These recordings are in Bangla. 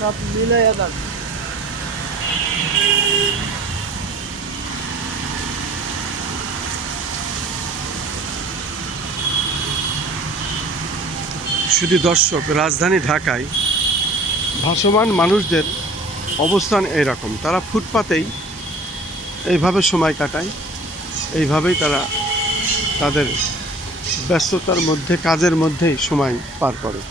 সব মিলে যাবে। শুধু দর্শক, রাজধানী ঢাকায় ভাসমান মানুষদের অবস্থান এইরকম। তারা ফুটপাতেই এইভাবে সময় কাটায়, এইভাবেই তারা তাদের ব্যস্ততার মধ্যে, কাজের মধ্যেই সময় পার করে।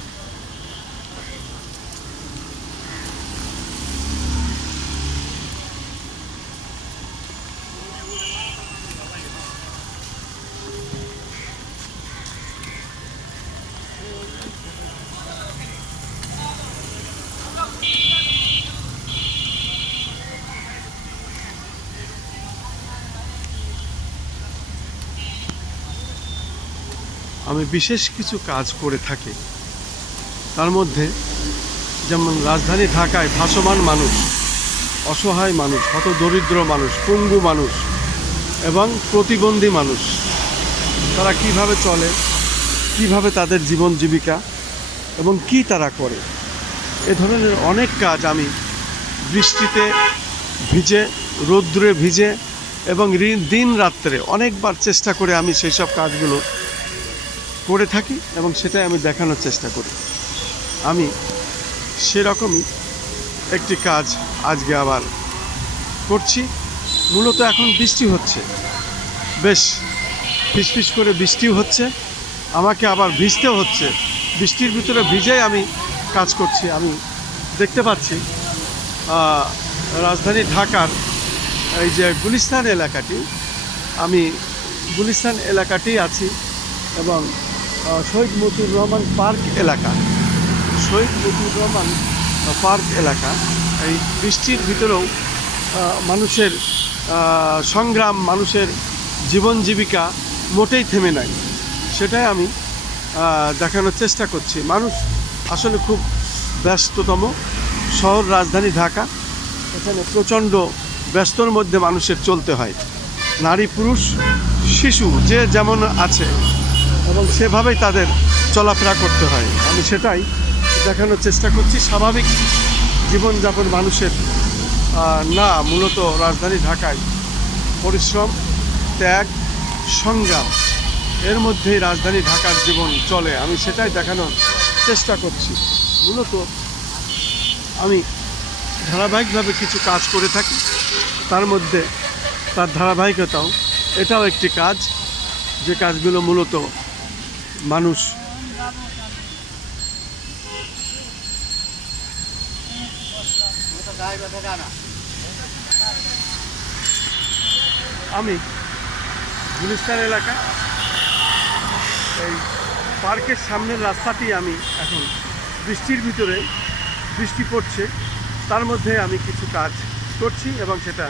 আমি বিশেষ কিছু কাজ করে থাকি, তার মধ্যে যেমন রাজধানী ঢাকায় ভাসমান মানুষ, অসহায় মানুষ, হতদরিদ্র মানুষ, পঙ্গু মানুষ এবং প্রতিবন্ধী মানুষ, তারা কিভাবে চলে, কিভাবে তাদের জীবন জীবিকা এবং কি তারা করে, এ ধরনের অনেক কাজ আমি বৃষ্টিতে ভিজে, রৌদ্রে ভিজে এবং দিন রাত্রে অনেকবার চেষ্টা করে আমি সেই সব কাজগুলো করে থাকি এবং সেটাই আমি দেখানোর চেষ্টা করি। আমি সেরকমই একটি কাজ আজকে আবার করছি। মূলত এখন বৃষ্টি হচ্ছে, বেশ ফিসফিস করে বৃষ্টিও হচ্ছে, আমাকে আবার ভিজতেও হচ্ছে। বৃষ্টির ভিতরে ভিজেই আমি কাজ করছি। আমি দেখতে পাচ্ছি রাজধানী ঢাকার এই যে গুলিস্তান এলাকাটি, আমি গুলিস্তান এলাকাতেই আছি এবং শহীদ মতিউর রহমান পার্ক এলাকা, শহীদ মতিউর রহমান পার্ক এলাকা, এই বৃষ্টির ভিতরেও মানুষের সংগ্রাম, মানুষের জীবন জীবিকা মোটেই থেমে নাই, সেটাই আমি দেখানোর চেষ্টা করছি। মানুষ আসলে খুব ব্যস্ততম শহর রাজধানী ঢাকা, এখানে প্রচণ্ড ব্যস্তর মধ্যে মানুষের চলতে হয়। নারী, পুরুষ, শিশু যে যেমন আছে এবং সেভাবেই তাদের চলাফেরা করতে হয়। আমি সেটাই দেখানোর চেষ্টা করছি। স্বাভাবিক জীবনযাপন মানুষের না, মূলত রাজধানী ঢাকায় পরিশ্রম, ত্যাগ, সংগ্রাম, এর মধ্যেই রাজধানী ঢাকার জীবন চলে। আমি সেটাই দেখানোর চেষ্টা করছি। মূলত আমি ধারাবাহিকভাবে কিছু কাজ করে থাকি, তার মধ্যে তার ধারাবাহিকতাও এটাও একটি কাজ, যে কাজগুলো মূলত মানুষ আমি গুলিস্তান এলাকা এই পার্কের সামনের রাস্তাটি আমি এখন বৃষ্টির ভিতরে, বৃষ্টি পড়ছে তার মধ্যে আমি কিছু কাজ করছি এবং সেটা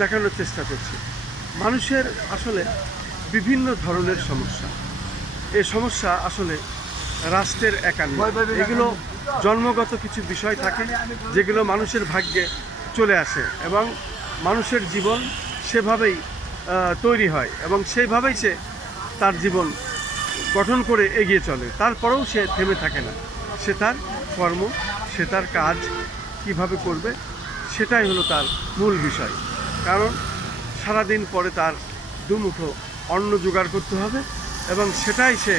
দেখানোর চেষ্টা করছি। মানুষের আসলে বিভিন্ন ধরনের সমস্যা, এই সমস্যা আসলে রাষ্ট্রের একা নয়। এগুলো জন্মগত কিছু বিষয় থাকে যেগুলো মানুষের ভাগ্যে চলে আসে এবং মানুষের জীবন সেভাবেই তৈরি হয় এবং সেইভাবেই সে তার জীবন গঠন করে এগিয়ে চলে। তারপরেও সে থেমে থাকে না, সে তার কর্ম, সে তার কাজ কিভাবে করবে সেটাই হলো তার মূল বিষয়। কারণ সারাদিন পরে তার দুমুঠো অন্ন জোগাড় করতে হবে এবং সেটাই সে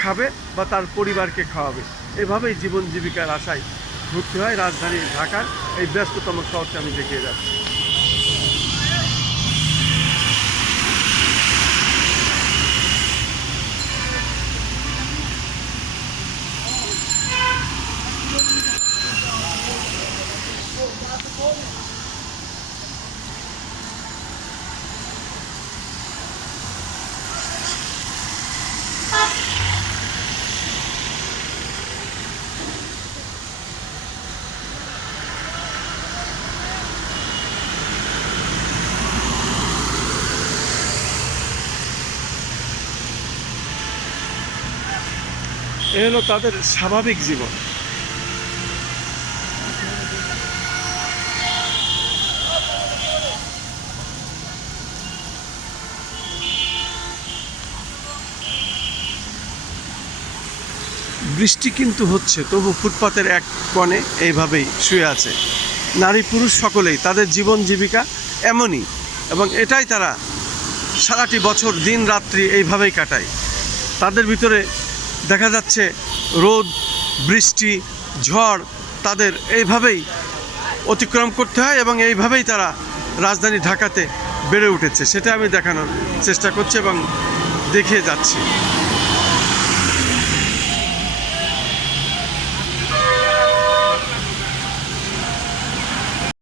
খাবে বা তার পরিবারকে খাওয়াবে। এভাবেই জীবন জীবিকার আশায় ঘুরতে হয় রাজধানী ঢাকার এই ব্যস্ততম শহরটা আমি দেখিয়ে যাচ্ছি। এ হলো তাদের স্বাভাবিক জীবন। বৃষ্টি কিন্তু হচ্ছে, তবু ফুটপাতের এক কোণে এইভাবেই শুয়ে আছে। নারী পুরুষ সকলেই, তাদের জীবন জীবিকা এমনই, এবং এটাই তারা সারাটি বছর দিন রাত্রি এইভাবেই কাটায়। তাদের ভিতরে দেখা যাচ্ছে রোদ, বৃষ্টি, ঝড় তাদের এইভাবেই অতিক্রম করতে হয়, এবং এইভাবেই তারা রাজধানী ঢাকাতে বেড়ে উঠেছে। সেটা আমি দেখানোর চেষ্টা করছি এবং দেখিয়ে যাচ্ছি।